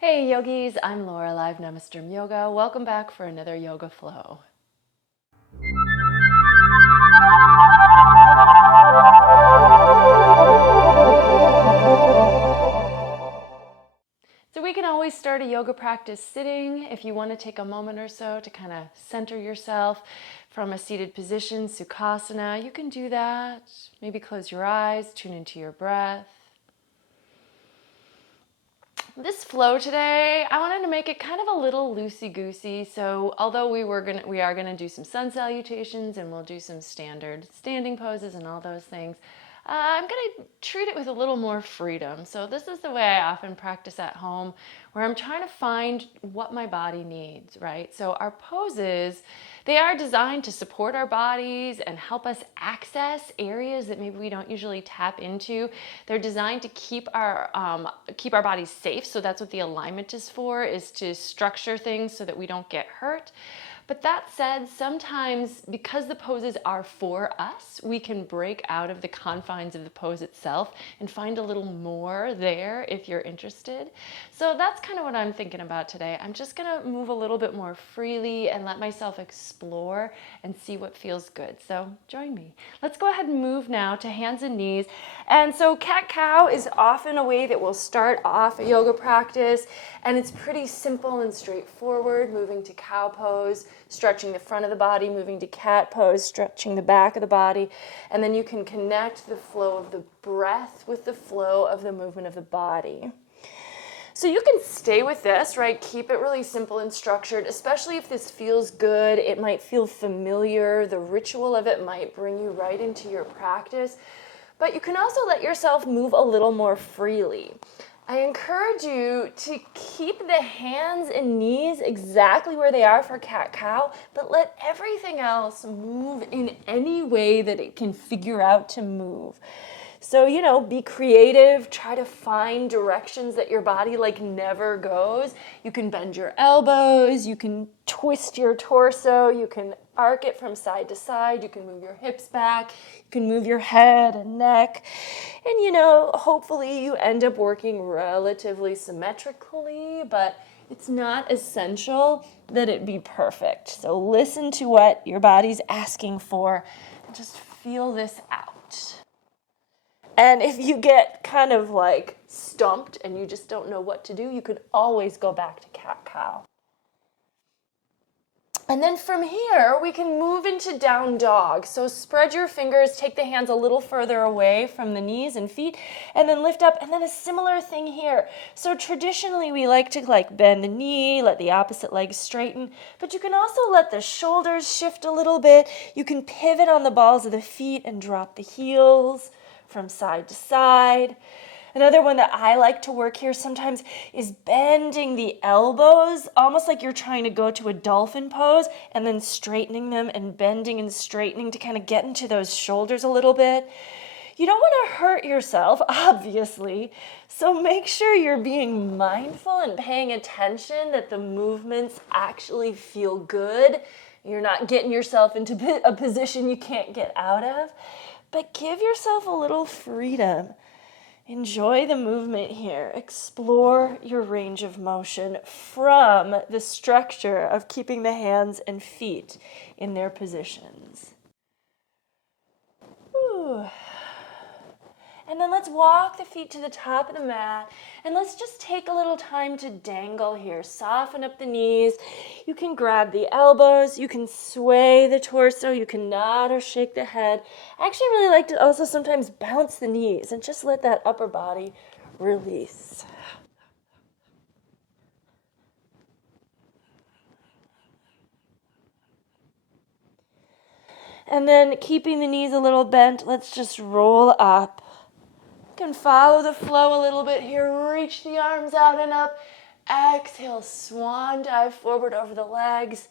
Hey yogis, I'm Laura, live Namasturm Yoga. Welcome back for another yoga flow. So we can always start a yoga practice sitting. If you want to take a moment or so to kind of center yourself from a seated position, Sukhasana, you can do that. Maybe close your eyes, tune into your breath. This flow today, I wanted to make it kind of a little loosey-goosey. So although we are gonna do some sun salutations and we'll do some standard standing poses and all those things, I'm gonna treat it with a little more freedom. So this is the way I often practice at home, where I'm trying to find what my body needs, right? So our poses, they are designed to support our bodies and help us access areas that maybe we don't usually tap into. They're designed to keep our bodies safe. So that's what the alignment is for, is to structure things so that we don't get hurt. But that said, sometimes because the poses are for us, we can break out of the confines of the pose itself and find a little more there if you're interested. So that's kind of what I'm thinking about today. I'm just gonna move a little bit more freely and let myself explore and see what feels good. So join me. Let's go ahead and move now to hands and knees. And so cat-cow is often a way that we'll start off a yoga practice, and it's pretty simple and straightforward, moving to cow pose, stretching the front of the body, moving to cat pose, stretching the back of the body, and then you can connect the flow of the breath with the flow of the movement of the body. So you can stay with this, right? Keep it really simple and structured, especially if this feels good. It might feel familiar. The ritual of it might bring you right into your practice, but you can also let yourself move a little more freely. I encourage you to keep the hands and knees exactly where they are for cat-cow, but let everything else move in any way that it can figure out to move. So, be creative, try to find directions that your body never goes. You can bend your elbows, you can twist your torso, you can arc it from side to side, you can move your hips back, you can move your head and neck, and hopefully you end up working relatively symmetrically, but it's not essential that it be perfect. So listen to what your body's asking for and just feel this out. And if you get kind of stumped and you just don't know what to do, you can always go back to cat-cow. And then from here, we can move into down dog. So spread your fingers, take the hands a little further away from the knees and feet, and then lift up, and then a similar thing here. So traditionally, we like to bend the knee, let the opposite leg straighten, but you can also let the shoulders shift a little bit. You can pivot on the balls of the feet and drop the heels from side to side. Another one that I like to work here sometimes is bending the elbows, almost like you're trying to go to a dolphin pose, and then straightening them and bending and straightening to kind of get into those shoulders a little bit. You don't want to hurt yourself, obviously, so make sure you're being mindful and paying attention that the movements actually feel good. You're not getting yourself into a position you can't get out of. But give yourself a little freedom. Enjoy the movement here. Explore your range of motion from the structure of keeping the hands and feet in their positions. Ooh. And then let's walk the feet to the top of the mat, and let's just take a little time to dangle here. Soften up the knees. You can grab the elbows, you can sway the torso, you can nod or shake the head. I actually really like to also sometimes bounce the knees and just let that upper body release. And then keeping the knees a little bent, let's just roll up. You can follow the flow a little bit here. Reach the arms out and up. Exhale, swan dive forward over the legs.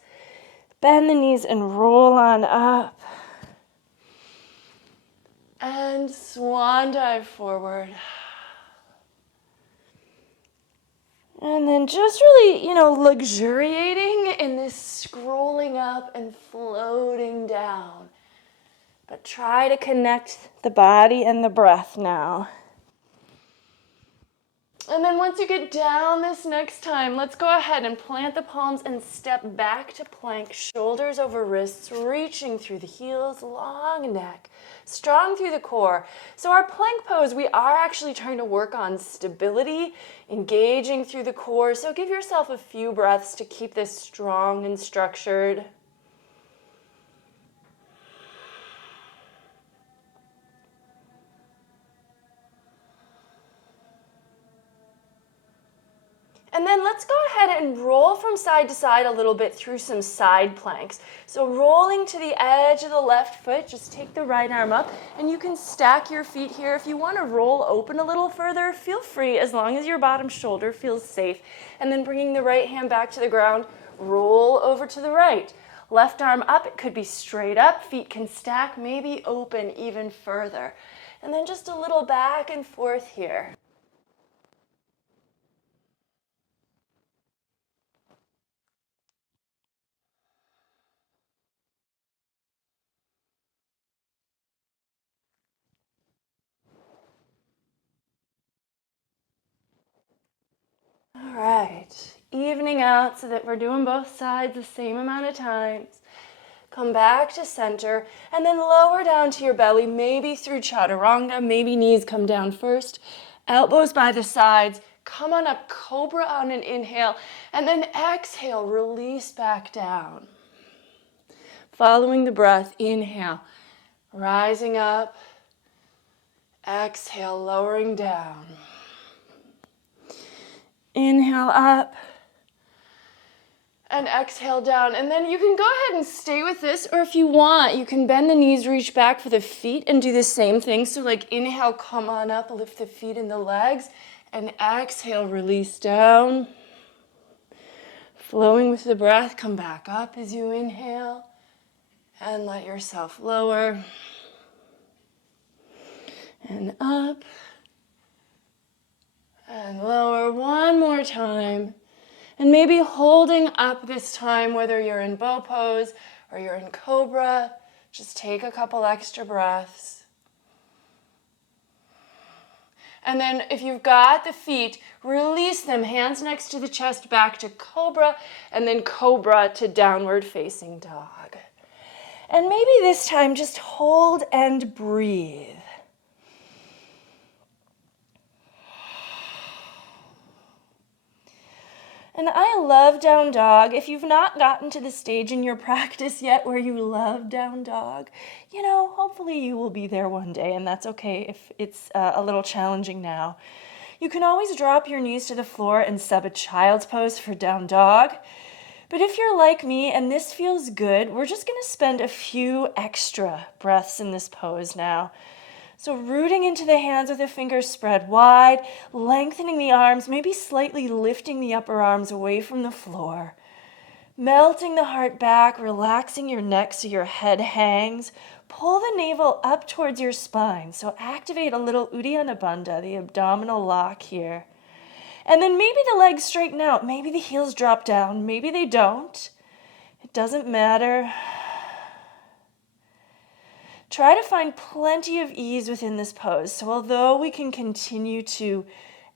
Bend the knees and roll on up. And swan dive forward. And then just really, luxuriating in this scrolling up and floating down. But try to connect the body and the breath now. And then once you get down this next time, let's go ahead and plant the palms and step back to plank, shoulders over wrists, reaching through the heels, long neck, strong through the core. So our plank pose, we are actually trying to work on stability, engaging through the core. So give yourself a few breaths to keep this strong and structured. And then let's go ahead and roll from side to side a little bit through some side planks. So rolling to the edge of the left foot, just take the right arm up, and you can stack your feet here. If you want to roll open a little further, feel free, as long as your bottom shoulder feels safe. And then bringing the right hand back to the ground, roll over to the right. Left arm up, it could be straight up, feet can stack, maybe open even further. And then just a little back and forth here. All right, evening out so that we're doing both sides the same amount of times. Come back to center and then lower down to your belly, maybe through chaturanga, maybe knees come down first, elbows by the sides, come on up, cobra on an inhale, and then exhale, release back down. Following the breath, inhale, rising up, exhale, lowering down. Inhale up and exhale down. And then you can go ahead and stay with this, or if you want, you can bend the knees, reach back for the feet and do the same thing. So like inhale, come on up, lift the feet and the legs, and exhale, release down. Flowing with the breath, come back up as you inhale and let yourself lower. And up. And lower one more time. And maybe holding up this time, whether you're in bow pose or you're in cobra, just take a couple extra breaths. And then if you've got the feet, release them, hands next to the chest, back to cobra, and then cobra to downward facing dog. And maybe this time just hold and breathe. And I love down dog. If you've not gotten to the stage in your practice yet where you love down dog, hopefully you will be there one day, and that's okay if it's a little challenging now. You can always drop your knees to the floor and sub a child's pose for down dog. But if you're like me and this feels good, we're just going to spend a few extra breaths in this pose now. So rooting into the hands with the fingers spread wide, lengthening the arms, maybe slightly lifting the upper arms away from the floor. Melting the heart back, relaxing your neck so your head hangs. Pull the navel up towards your spine. So activate a little Uddiyana Bandha, the abdominal lock here. And then maybe the legs straighten out. Maybe the heels drop down. Maybe they don't. It doesn't matter. Try to find plenty of ease within this pose. So although we can continue to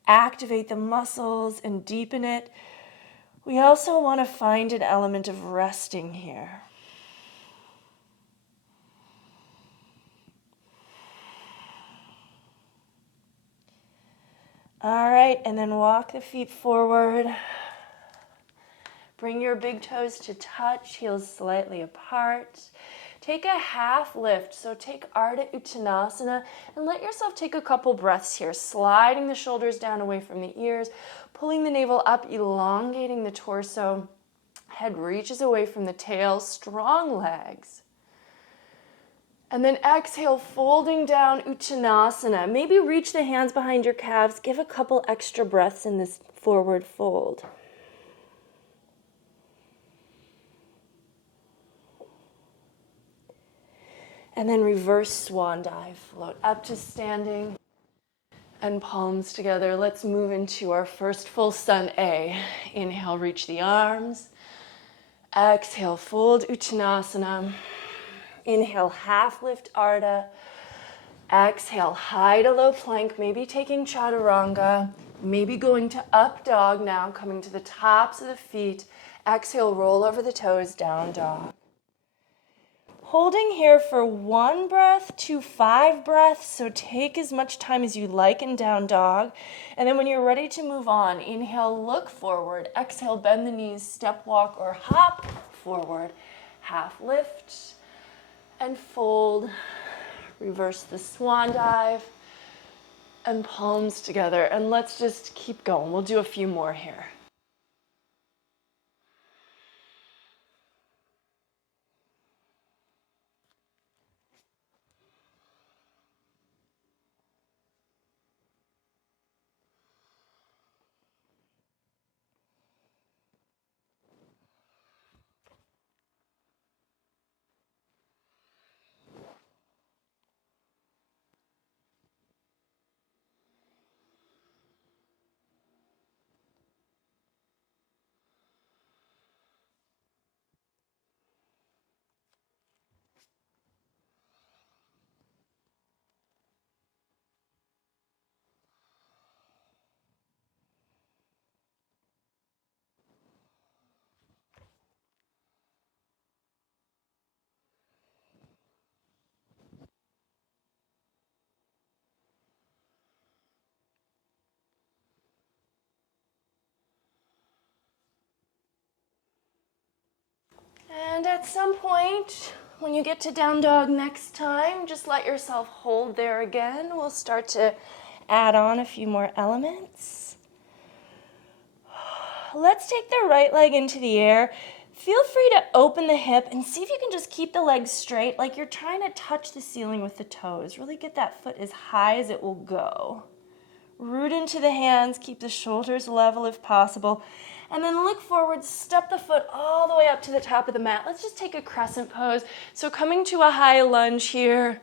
activate the muscles and deepen it, we also want to find an element of resting here. All right, and then walk the feet forward. Bring your big toes to touch, heels slightly apart. Take a half lift, so take Ardha Uttanasana and let yourself take a couple breaths here, sliding the shoulders down away from the ears, pulling the navel up, elongating the torso. Head reaches away from the tail, strong legs. And then exhale, folding down Uttanasana. Maybe reach the hands behind your calves. Give a couple extra breaths in this forward fold. And then reverse swan dive. Float up to standing and palms together. Let's move into our first full sun A. Inhale, reach the arms. Exhale, fold Uttanasana. Inhale, half lift Ardha. Exhale, high to low plank, maybe taking chaturanga. Maybe going to up dog now, coming to the tops of the feet. Exhale, roll over the toes, down dog. Holding here for 1 breath to 5 breaths, so take as much time as you like in down dog. And then when you're ready to move on, inhale, look forward. Exhale, bend the knees, step, walk, or hop forward. Half lift and fold. Reverse the swan dive and palms together. And let's just keep going. We'll do a few more here. And at some point, when you get to down dog next time, just let yourself hold there again. We'll start to add on a few more elements. Let's take the right leg into the air. Feel free to open the hip and see if you can just keep the legs straight, like you're trying to touch the ceiling with the toes. Really get that foot as high as it will go. Root into the hands, keep the shoulders level if possible. And then look forward, step the foot all the way up to the top of the mat. Let's just take a crescent pose. So coming to a high lunge here.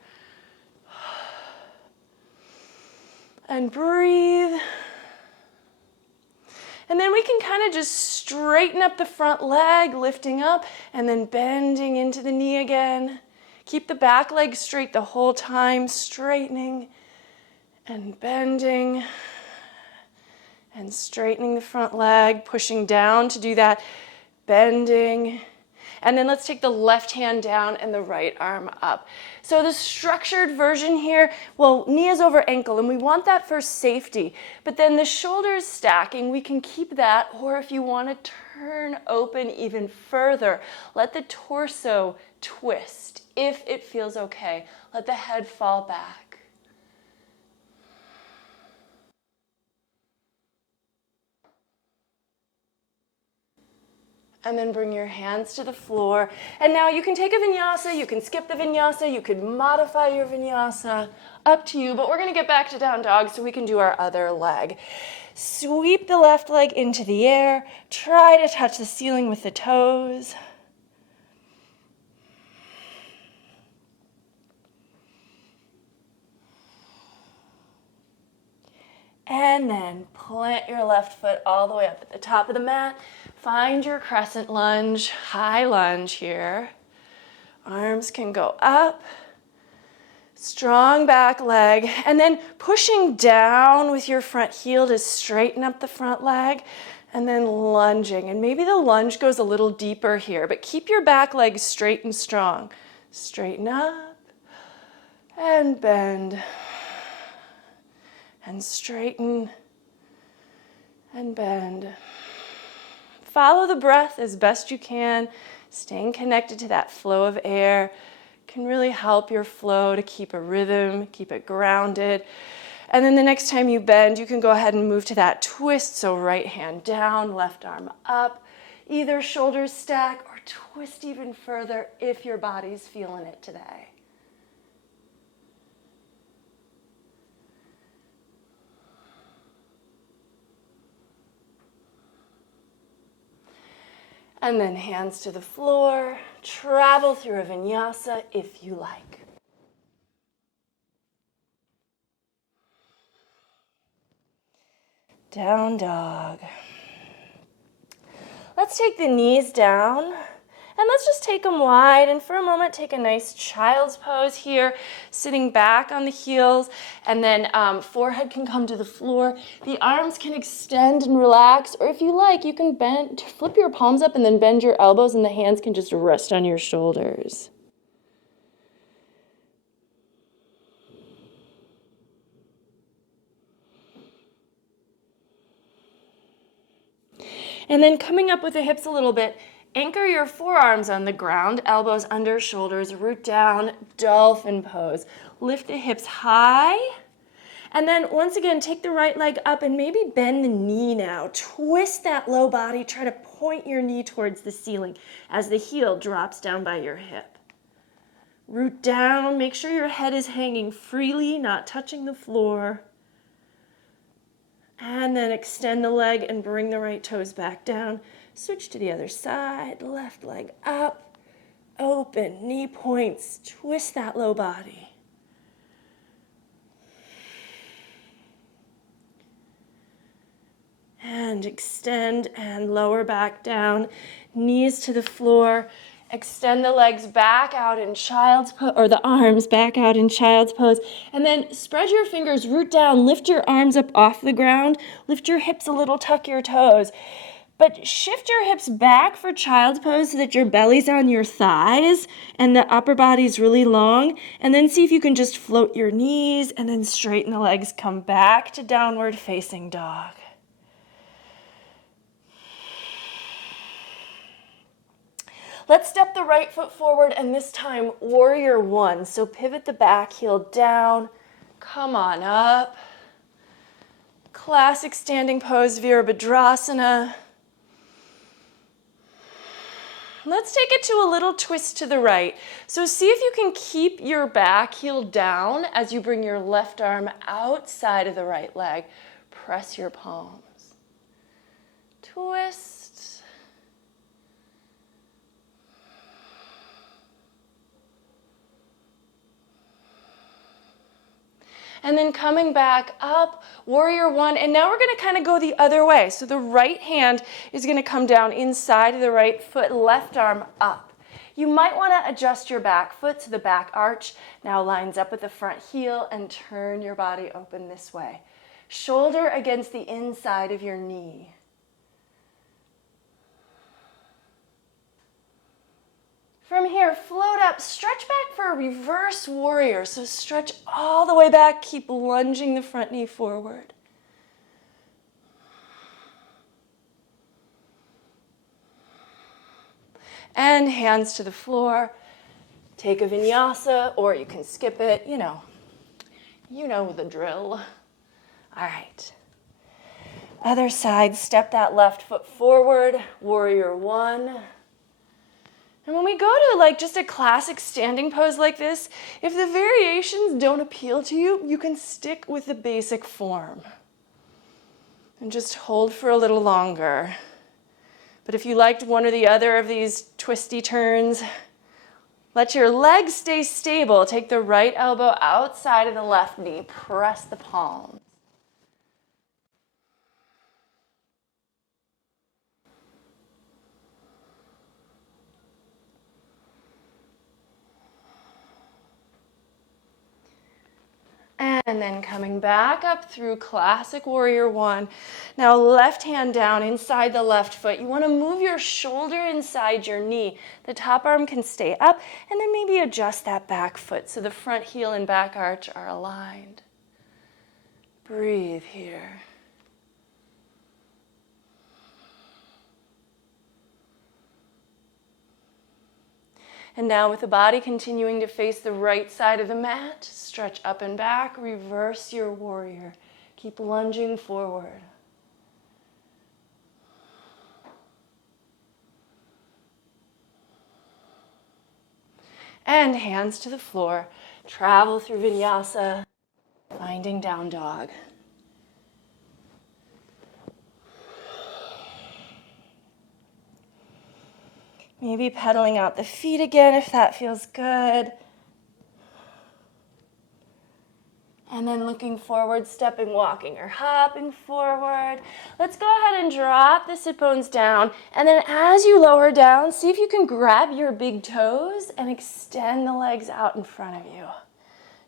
And breathe. And then we can kind of just straighten up the front leg, lifting up, and then bending into the knee again. Keep the back leg straight the whole time, straightening and bending. And straightening the front leg, pushing down to do that, bending. And then let's take the left hand down and the right arm up. So the structured version here, well, knee is over ankle, and we want that for safety. But then the shoulders stacking, we can keep that, or if you want to turn open even further, let the torso twist if it feels okay. Let the head fall back. And then bring your hands to the floor. And now you can take a vinyasa, you can skip the vinyasa, you could modify your vinyasa, up to you, but we're gonna get back to down dog so we can do our other leg. Sweep the left leg into the air, try to touch the ceiling with the toes. And then plant your left foot all the way up at the top of the mat. Find your crescent lunge, high lunge here. Arms can go up. Strong back leg. And then pushing down with your front heel to straighten up the front leg. And then lunging. And maybe the lunge goes a little deeper here, but keep your back leg straight and strong. Straighten up and bend. And straighten and bend. Follow the breath as best you can. Staying connected to that flow of air can really help your flow to keep a rhythm, keep it grounded. And then the next time you bend, you can go ahead and move to that twist. So right hand down, left arm up. Either shoulders stack or twist even further if your body's feeling it today. And then hands to the floor, travel through a vinyasa if you like. Down dog. Let's take the knees down And let's just take them wide, and for a moment take a nice child's pose here, sitting back on the heels, and then forehead can come to the floor. The arms can extend and relax, or if you like, you can flip your palms up and then bend your elbows, and the hands can just rest on your shoulders. And then coming up with the hips a little bit, anchor your forearms on the ground, elbows under shoulders, root down, dolphin pose. Lift the hips high. And then once again, take the right leg up and maybe bend the knee now. Twist that low body. Try to point your knee towards the ceiling as the heel drops down by your hip. Root down. Make sure your head is hanging freely, not touching the floor. And then extend the leg and bring the right toes back down. Switch to the other side, left leg up, open, knee points, twist that low body. And extend and lower back down, knees to the floor. Extend the legs back out in child's pose, or the arms back out in child's pose. And then spread your fingers, root down, lift your arms up off the ground, lift your hips a little, tuck your toes. But shift your hips back for child's pose so that your belly's on your thighs and the upper body's really long. And then see if you can just float your knees and then straighten the legs, come back to downward facing dog. Let's step the right foot forward, and this time, warrior one. So pivot the back heel down, come on up. Classic standing pose, Virabhadrasana. Let's take it to a little twist to the right. So see if you can keep your back heel down as you bring your left arm outside of the right leg. Press your palms. Twist. And then coming back up, warrior one. And now we're going to kind of go the other way. So the right hand is going to come down inside of the right foot, left arm up. You might want to adjust your back foot so the back arch now lines up with the front heel, and turn your body open this way. Shoulder against the inside of your knee. From here, float up, stretch back for a reverse warrior. So stretch all the way back, keep lunging the front knee forward. And hands to the floor. Take a vinyasa, or you can skip it, you know the drill. All right. Other side, step that left foot forward, warrior one. And when we go to just a classic standing pose like this, if the variations don't appeal to you, you can stick with the basic form and just hold for a little longer. But if you liked one or the other of these twisty turns, let your legs stay stable. Take the right elbow outside of the left knee. Press the palms. And then coming back up through classic warrior one. Now left hand down inside the left foot. You want to move your shoulder inside your knee. The top arm can stay up, and then maybe adjust that back foot so the front heel and back arch are aligned. Breathe here. And now with the body continuing to face the right side of the mat, stretch up and back, reverse your warrior. Keep lunging forward. And hands to the floor. Travel through Vinyasa, finding down dog. Maybe pedaling out the feet again if that feels good. And then looking forward, stepping, walking, or hopping forward. Let's go ahead and drop the sit bones down. And then as you lower down, see if you can grab your big toes and extend the legs out in front of you.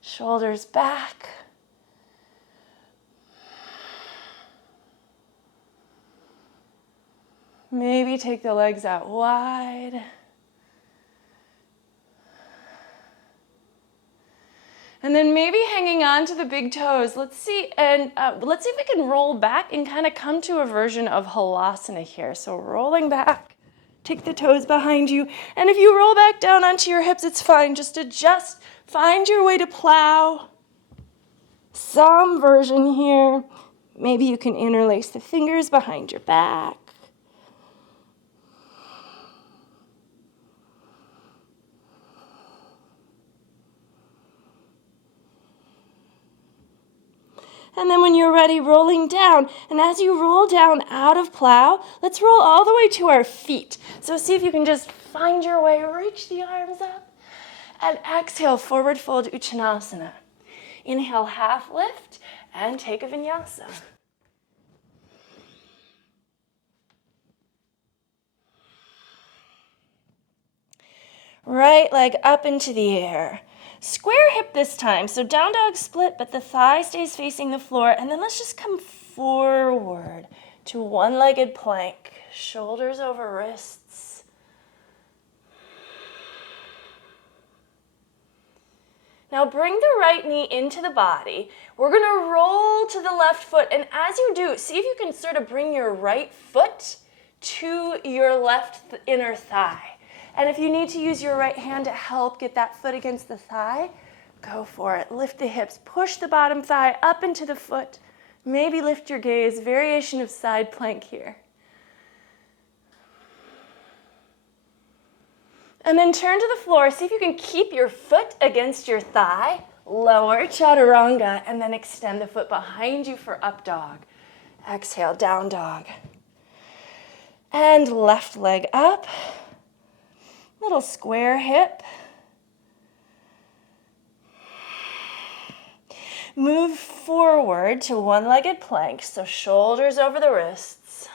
Shoulders back. Maybe take the legs out wide. And then maybe hanging on to the big toes. Let's see if we can roll back and kind of come to a version of halasana here. So rolling back, take the toes behind you. And if you roll back down onto your hips, it's fine. Just adjust, find your way to plow. Some version here. Maybe you can interlace the fingers behind your back. And then when you're ready, rolling down. And as you roll down out of plow, let's roll all the way to our feet. So see if you can just find your way, reach the arms up. And exhale, forward fold Uttanasana. Inhale, half lift, and take a Vinyasa. Right leg up into the air. Square hip this time, so down dog split, but the thigh stays facing the floor. And then let's just come forward to one-legged plank. Shoulders over wrists. Now bring the right knee into the body. We're gonna roll to the left foot, and as you do, see if you can sort of bring your right foot to your left inner thigh. And if you need to use your right hand to help get that foot against the thigh, go for it. Lift the hips, push the bottom thigh up into the foot. Maybe lift your gaze, variation of side plank here. And then turn to the floor. See if you can keep your foot against your thigh. Lower chaturanga, and then extend the foot behind you for up dog. Exhale, down dog. And left leg up. Little square hip. Move forward to one-legged plank, so shoulders over the wrists.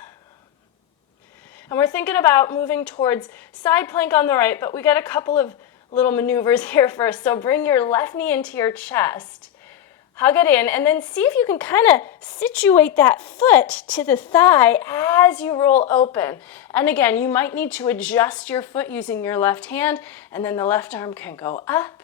And we're thinking about moving towards side plank on the right, but we got a couple of little maneuvers here first. So bring your left knee into your chest. Hug it in, and then see if you can kind of situate that foot to the thigh as you roll open. And again, you might need to adjust your foot using your left hand, and then the left arm can go up.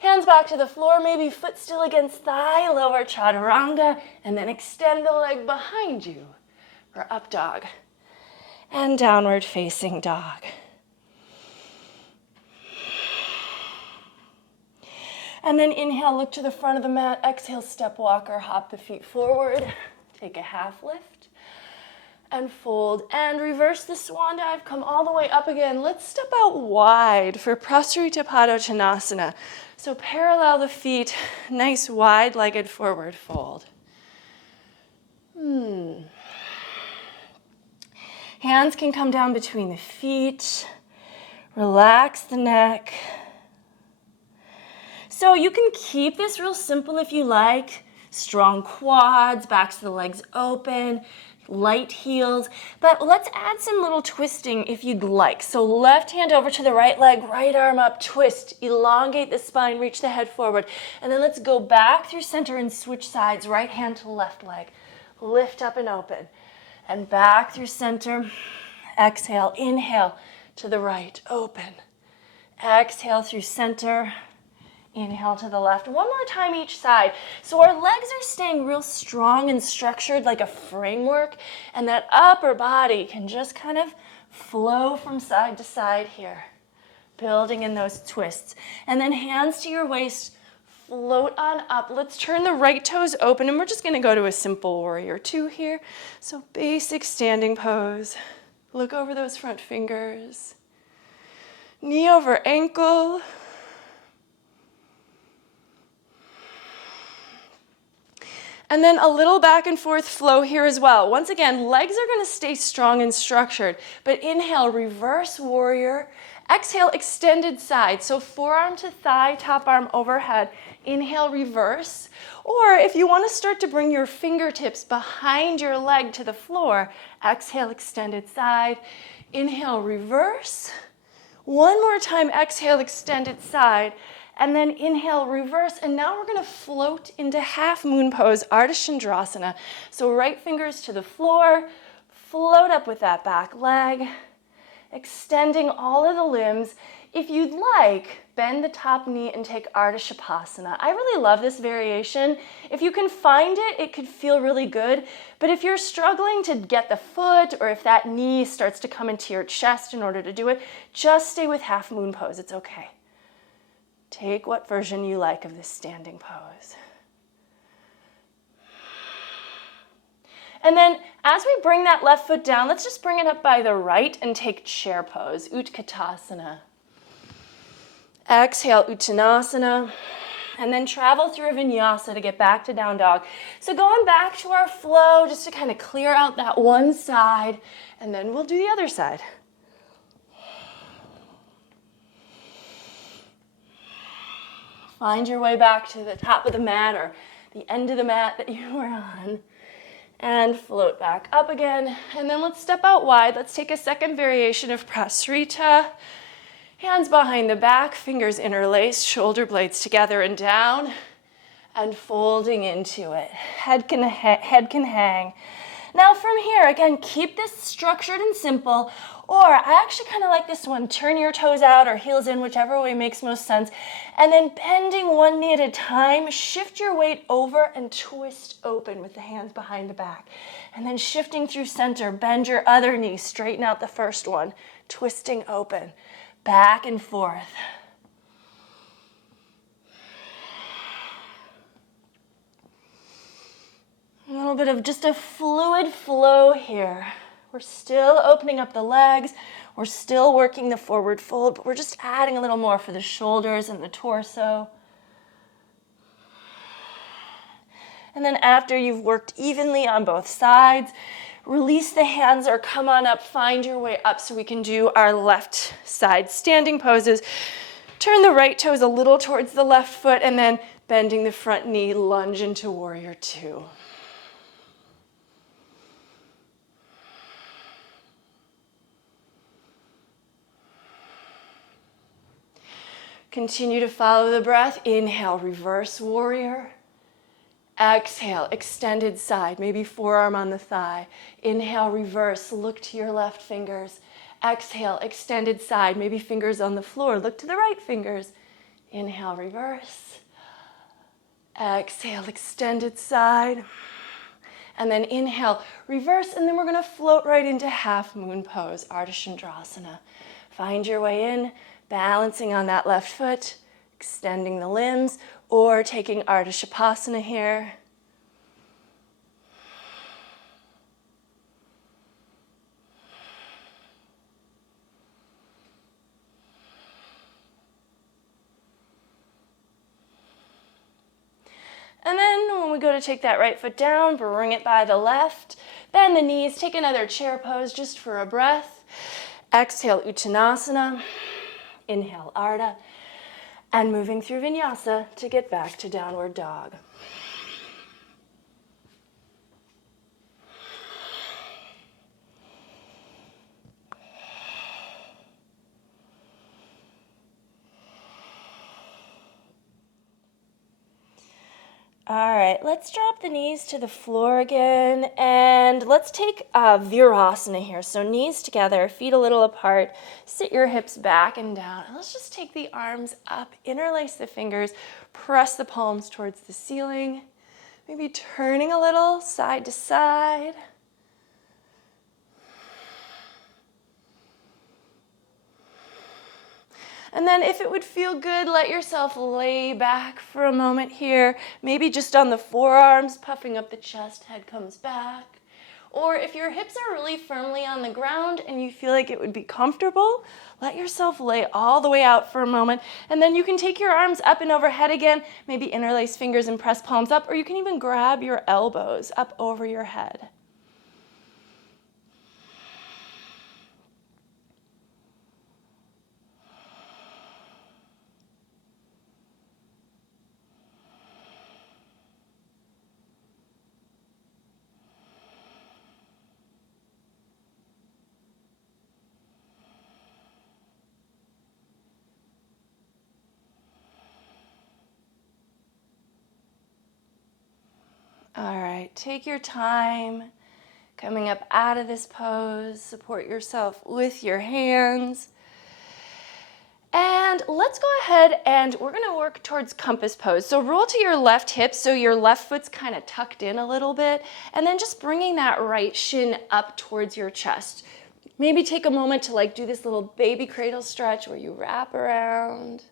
Hands back to the floor, maybe foot still against thigh, lower chaturanga, and then extend the leg behind you for up dog. And downward facing dog. And then inhale, look to the front of the mat. Exhale, step walker, hop the feet forward. Take a half lift and fold. And reverse the swan dive, come all the way up again. Let's step out wide for Prasarita Padottanasana. So parallel the feet, nice wide-legged forward fold. Hands can come down between the feet. Relax the neck. So you can keep this real simple if you like. Strong quads, backs of the legs open, light heels. But let's add some little twisting if you'd like. So left hand over to the right leg, right arm up, twist, elongate the spine, reach the head forward. And then let's go back through center and switch sides, right hand to left leg. Lift up and open. And back through center. Exhale, inhale to the right, open. Exhale through center. Inhale to the left. One more time each side. So our legs are staying real strong and structured like a framework, and that upper body can just kind of flow from side to side here, building in those twists. And then hands to your waist, float on up. Let's turn the right toes open, and we're just going to go to a simple warrior two here. So basic standing pose. Look over those front fingers. Knee over ankle. And then a little back and forth flow here as well. Once again, legs are going to stay strong and structured, but inhale, reverse warrior. Exhale, extended side. So forearm to thigh, top arm overhead. Inhale, reverse. Or if you want to start to bring your fingertips behind your leg to the floor, exhale, extended side. Inhale, reverse. One more time, exhale, extended side. And then inhale, reverse, and now we're gonna float into half moon pose, Ardha Chandrasana. So right fingers to the floor, float up with that back leg, extending all of the limbs. If you'd like, bend the top knee and take Ardha Shavasana. I really love this variation. If you can find it, it could feel really good. But if you're struggling to get the foot, or if that knee starts to come into your chest in order to do it, just stay with half moon pose, it's okay. Take what version you like of this standing pose. And then as we bring that left foot down, let's just bring it up by the right and take chair pose, Utkatasana. Exhale, Uttanasana. And then travel through a Vinyasa to get back to down dog. So going back to our flow, just to kind of clear out that one side, and then we'll do the other side. Find your way back to the top of the mat or the end of the mat that you were on. And float back up again. And then let's step out wide. Let's take a second variation of Prasrita. Hands behind the back, fingers interlaced, shoulder blades together and down. And folding into it. Head can hang. Now from here, again, keep this structured and simple. Or I actually kind of like this one. Turn your toes out or heels in, whichever way makes most sense. And then bending one knee at a time, shift your weight over and twist open with the hands behind the back. And then shifting through center, bend your other knee, straighten out the first one, twisting open, back and forth. A little bit of just a fluid flow here. We're still opening up the legs. We're still working the forward fold, but we're just adding a little more for the shoulders and the torso. And then after you've worked evenly on both sides, release the hands or come on up, find your way up so we can do our left side standing poses. Turn the right toes a little towards the left foot and then bending the front knee, lunge into warrior two. Continue to follow the breath. Inhale, reverse warrior. Exhale, extended side, maybe forearm on the thigh. Inhale, reverse, look to your left fingers. Exhale, extended side, maybe fingers on the floor. Look to the right fingers. Inhale, reverse. Exhale, extended side. And then inhale, reverse, and then we're gonna float right into half moon pose, Ardha Chandrasana. Find your way in. Balancing on that left foot, extending the limbs, or taking Ardha Shavasana here. And then when we go to take that right foot down, bring it by the left, bend the knees, take another chair pose just for a breath. Exhale, Uttanasana. Inhale, Ardha, and moving through Vinyasa to get back to downward dog. All right, let's drop the knees to the floor again, and let's take Virasana here. So knees together, feet a little apart, sit your hips back and down. And let's just take the arms up, interlace the fingers, press the palms towards the ceiling, maybe turning a little side to side. And then if it would feel good, let yourself lay back for a moment here, maybe just on the forearms, puffing up the chest, head comes back. Or if your hips are really firmly on the ground and you feel like it would be comfortable, let yourself lay all the way out for a moment. And then you can take your arms up and overhead again, maybe interlace fingers and press palms up, or you can even grab your elbows up over your head. All right, take your time coming up out of this pose. Support yourself with your hands. And let's go ahead and we're gonna work towards compass pose. So roll to your left hip so your left foot's kind of tucked in a little bit, and then just bringing that right shin up towards your chest. Maybe take a moment to like do this little baby cradle stretch where you wrap around.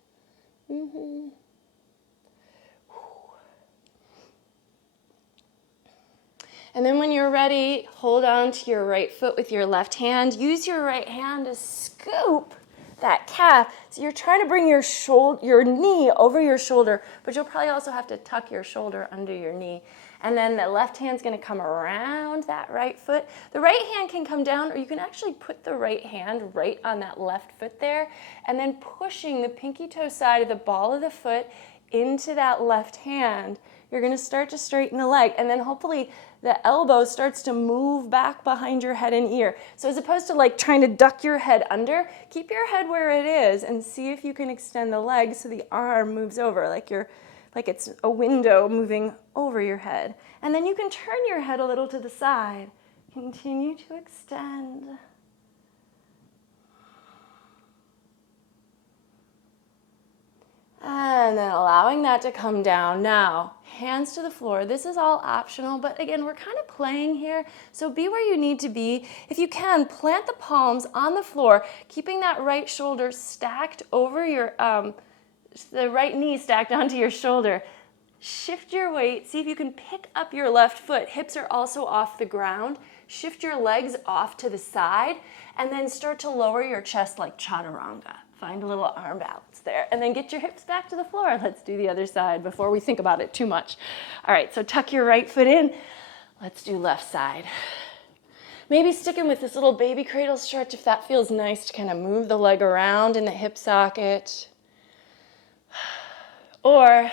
And then when you're ready, hold on to your right foot with your left hand. Use your right hand to scoop that calf. So you're trying to bring your knee over your shoulder, but you'll probably also have to tuck your shoulder under your knee. And then the left hand's gonna come around that right foot. The right hand can come down, or you can actually put the right hand right on that left foot there, and then pushing the pinky toe side of the ball of the foot into that left hand. You're gonna start to straighten the leg, and then hopefully the elbow starts to move back behind your head and ear. So as opposed to like trying to duck your head under, keep your head where it is and see if you can extend the leg so the arm moves over like it's a window moving over your head. And then you can turn your head a little to the side. Continue to extend. And then allowing that to come down. Now, hands to the floor. This is all optional, but again, we're kind of playing here, so be where you need to be. If you can, plant the palms on the floor, keeping that right shoulder stacked over your, the right knee stacked onto your shoulder. Shift your weight. See if you can pick up your left foot. Hips are also off the ground. Shift your legs off to the side, and then start to lower your chest like chaturanga. Find a little arm balance there, and then get your hips back to the floor. Let's do the other side before we think about it too much. All right, so tuck your right foot in. Let's do left side. Maybe sticking with this little baby cradle stretch if that feels nice to kind of move the leg around in the hip socket. Or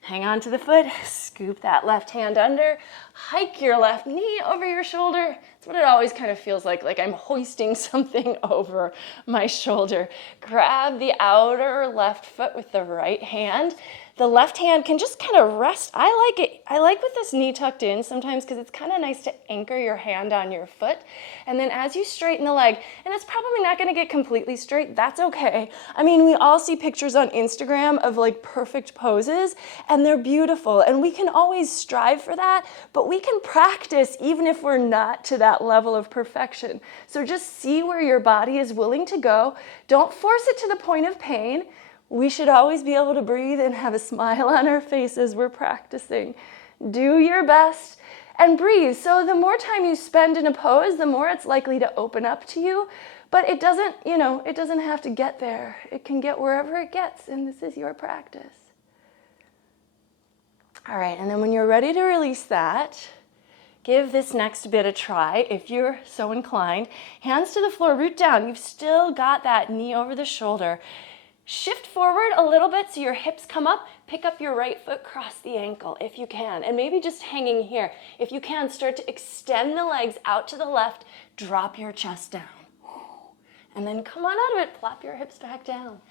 hang on to the foot, scoop that left hand under, hike your left knee over your shoulder. That's what it always kind of feels like I'm hoisting something over my shoulder. Grab the outer left foot with the right hand. The left hand can just kind of rest. I like with this knee tucked in sometimes because it's kind of nice to anchor your hand on your foot. And then as you straighten the leg, and it's probably not going to get completely straight, that's okay. I mean, we all see pictures on Instagram of like perfect poses, and they're beautiful, and we can always strive for that, but we can practice even if we're not to that level of perfection. So just see where your body is willing to go. Don't force it to the point of pain. We should always be able to breathe and have a smile on our face as we're practicing. Do your best and breathe. So the more time you spend in a pose, the more it's likely to open up to you. But it doesn't, it doesn't have to get there. It can get wherever it gets, and this is your practice. All right, and then when you're ready to release that, give this next bit a try if you're so inclined. Hands to the floor, root down. You've still got that knee over the shoulder. Shift forward a little bit so your hips come up. Pick up your right foot, cross the ankle if you can, and maybe just hanging here. If you can, start to extend the legs out to the left, drop your chest down. And then come on out of it, plop your hips back down.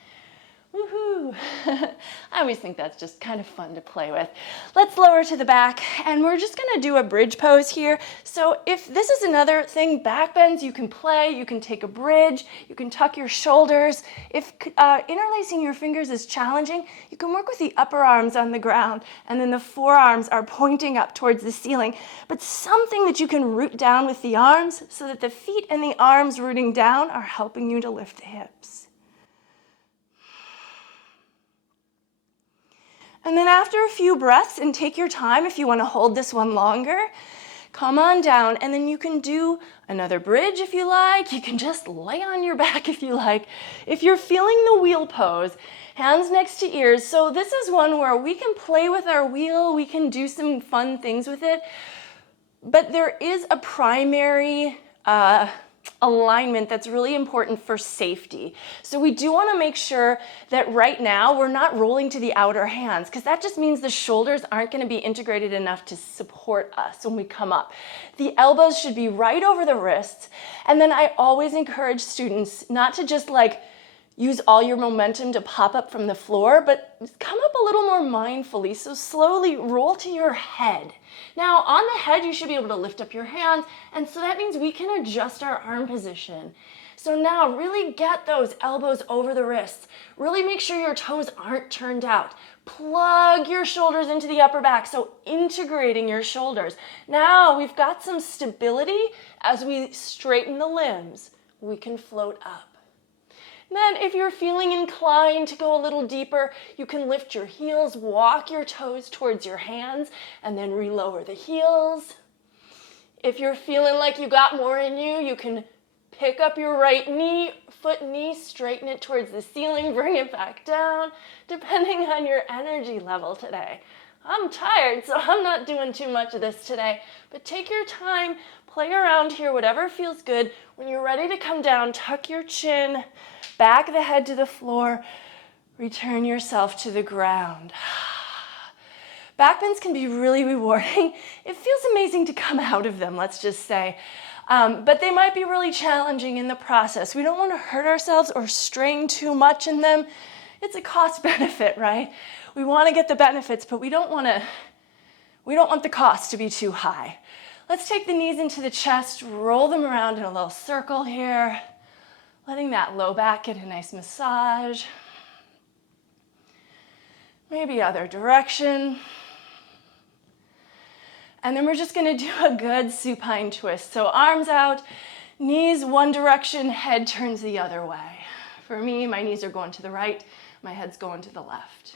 Woohoo! I always think that's just kind of fun to play with. Let's lower to the back, and we're just gonna do a bridge pose here. So if this is another thing, back bends, you can play, you can take a bridge, you can tuck your shoulders. If interlacing your fingers is challenging, you can work with the upper arms on the ground, and then the forearms are pointing up towards the ceiling. But something that you can root down with the arms so that the feet and the arms rooting down are helping you to lift the hips. And then after a few breaths, and take your time if you want to hold this one longer, Come on down, and then you can do another bridge if you like. You can just lay on your back if you like. If you're feeling the wheel pose, hands next to ears. So this is one where we can play with our wheel. We can do some fun things with it. But there is a primary alignment that's really important for safety. So we do want to make sure that right now we're not rolling to the outer hands, because that just means the shoulders aren't going to be integrated enough to support us when we come up. The elbows should be right over the wrists. And then I always encourage students not to just like use all your momentum to pop up from the floor, but come up a little more mindfully. So slowly roll to your head. Now on the head, you should be able to lift up your hands. And so that means we can adjust our arm position. So now really get those elbows over the wrists. Really make sure your toes aren't turned out. Plug your shoulders into the upper back. So integrating your shoulders. Now we've got some stability as we straighten the limbs. We can float up. Then if you're feeling inclined to go a little deeper, you can lift your heels, walk your toes towards your hands, and then relower the heels. If you're feeling like you got more in you, you can pick up your right knee, straighten it towards the ceiling, bring it back down, depending on your energy level today. I'm tired, so I'm not doing too much of this today, but take your time, play around here, whatever feels good. When you're ready to come down, tuck your chin, back the head to the floor, return yourself to the ground. Back bends can be really rewarding. It feels amazing to come out of them, let's just say. But they might be really challenging in the process. We don't want to hurt ourselves or strain too much in them. It's a cost benefit, right? We want to get the benefits, but we don't want the cost to be too high. Let's take the knees into the chest, roll them around in a little circle here, letting that low back get a nice massage. Maybe other direction. And then we're just going to do a good supine twist. So arms out, knees one direction, head turns the other way. For me, my knees are going to the right, my head's going to the left.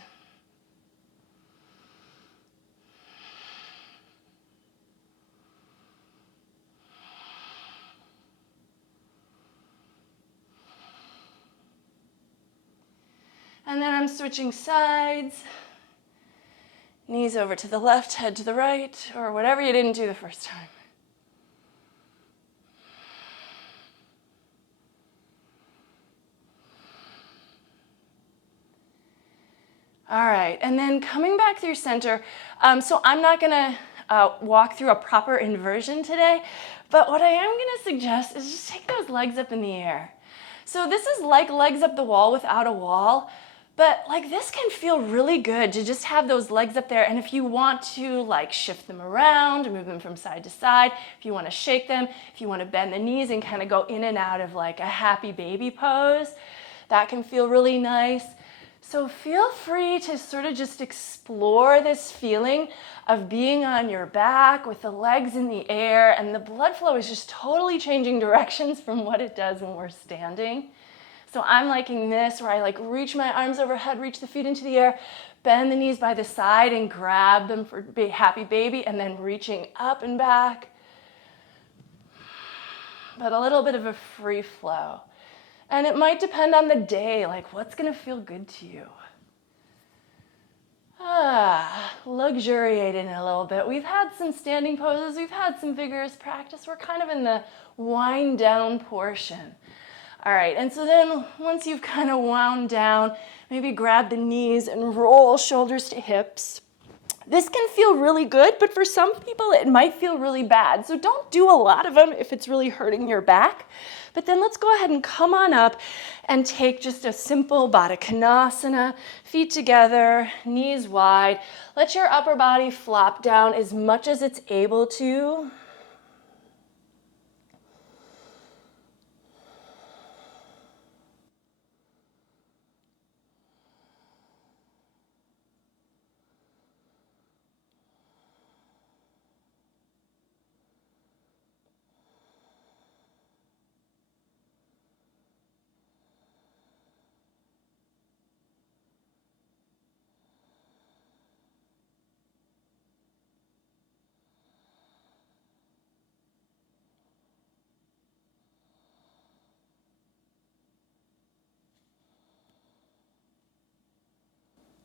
And then I'm switching sides. Knees over to the left, head to the right, or whatever you didn't do the first time. All right, and then coming back through center. So I'm not gonna walk through a proper inversion today, but what I am gonna suggest is just take those legs up in the air. So this is like legs up the wall without a wall. But like this can feel really good to just have those legs up there. And if you want to like shift them around, move them from side to side, if you want to shake them, if you want to bend the knees and kind of go in and out of like a happy baby pose, that can feel really nice. So feel free to sort of just explore this feeling of being on your back with the legs in the air, and the blood flow is just totally changing directions from what it does when we're standing. So I'm liking this, where I like reach my arms overhead, reach the feet into the air, bend the knees by the side and grab them for happy baby, and then reaching up and back. But a little bit of a free flow. And it might depend on the day, like what's gonna feel good to you. Luxuriating a little bit. We've had some standing poses, we've had some vigorous practice. We're kind of in the wind down portion. All right, and so then once you've kind of wound down, maybe grab the knees and roll shoulders to hips. This can feel really good, but for some people it might feel really bad. So don't do a lot of them if it's really hurting your back. But then let's go ahead and come on up and take just a simple Baddha Konasana, feet together, knees wide. Let your upper body flop down as much as it's able to.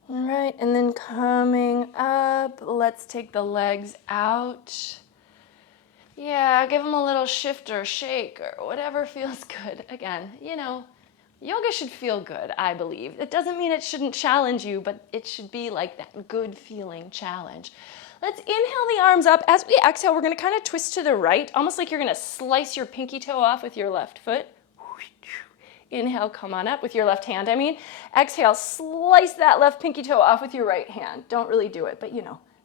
All right, and then coming up, let's take the legs out. Yeah, give them a little shift or shake or whatever feels good. Again, yoga should feel good, I believe. It doesn't mean it shouldn't challenge you, but it should be like that good feeling challenge. Let's inhale the arms up. As we exhale, we're gonna kind of twist to the right, almost like you're gonna slice your pinky toe off with your left foot. Inhale, come on up with your left hand, Exhale, slice that left pinky toe off with your right hand. Don't really do it, but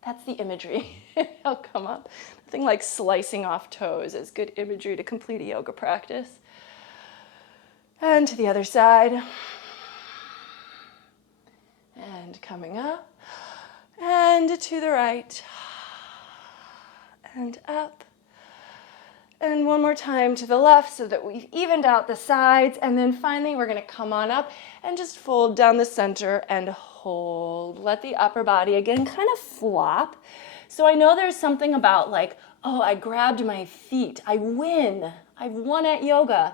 that's the imagery. Inhale, come up. Nothing like slicing off toes is good imagery to complete a yoga practice. And to the other side. And coming up. And to the right. And up. And one more time to the left so that we've evened out the sides. And then finally, we're going to come on up and just fold down the center and hold. Let the upper body, again, kind of flop. So I know there's something about like, oh, I grabbed my feet. I win. I've won at yoga.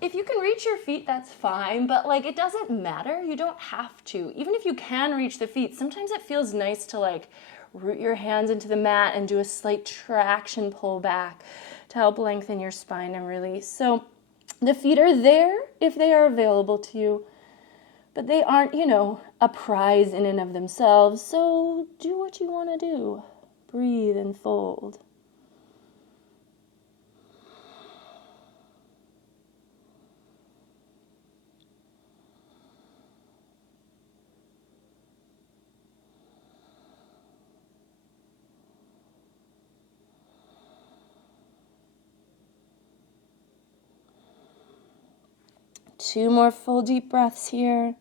If you can reach your feet, that's fine. But like, it doesn't matter. You don't have to. Even if you can reach the feet, sometimes it feels nice to like root your hands into the mat and do a slight traction pull back to help lengthen your spine and release. So the feet are there if they are available to you, but they aren't, a prize in and of themselves. So do what you want to do. Breathe and fold. Two more full deep breaths here.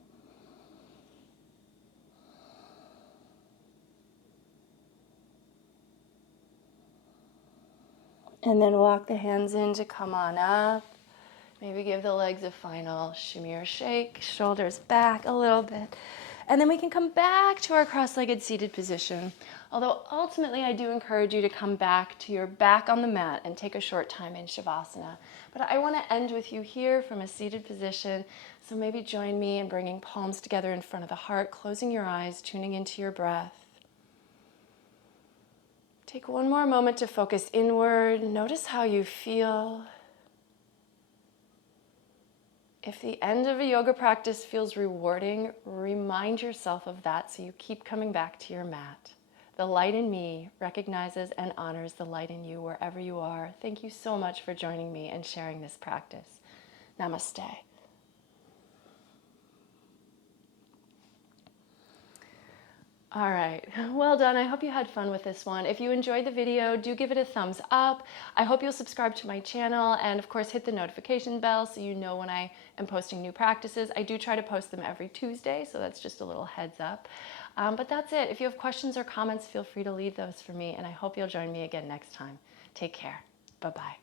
And then walk the hands in to come on up. Maybe give the legs a final shimmy or shake, shoulders back a little bit. And then we can come back to our cross-legged seated position. Although ultimately I do encourage you to come back to your back on the mat and take a short time in Shavasana. But I want to end with you here from a seated position. So maybe join me in bringing palms together in front of the heart, closing your eyes, tuning into your breath. Take one more moment to focus inward. Notice how you feel. If the end of a yoga practice feels rewarding, remind yourself of that so you keep coming back to your mat. The light in me recognizes and honors the light in you wherever you are. Thank you so much for joining me and sharing this practice. Namaste. All right, well done. I hope you had fun with this one. If you enjoyed the video, do give it a thumbs up. I hope you'll subscribe to my channel and of course hit the notification bell so you know when I am posting new practices. I do try to post them every Tuesday, so that's just a little heads up. But that's it. If you have questions or comments, feel free to leave those for me, and I hope you'll join me again next time. Take care. Bye-bye.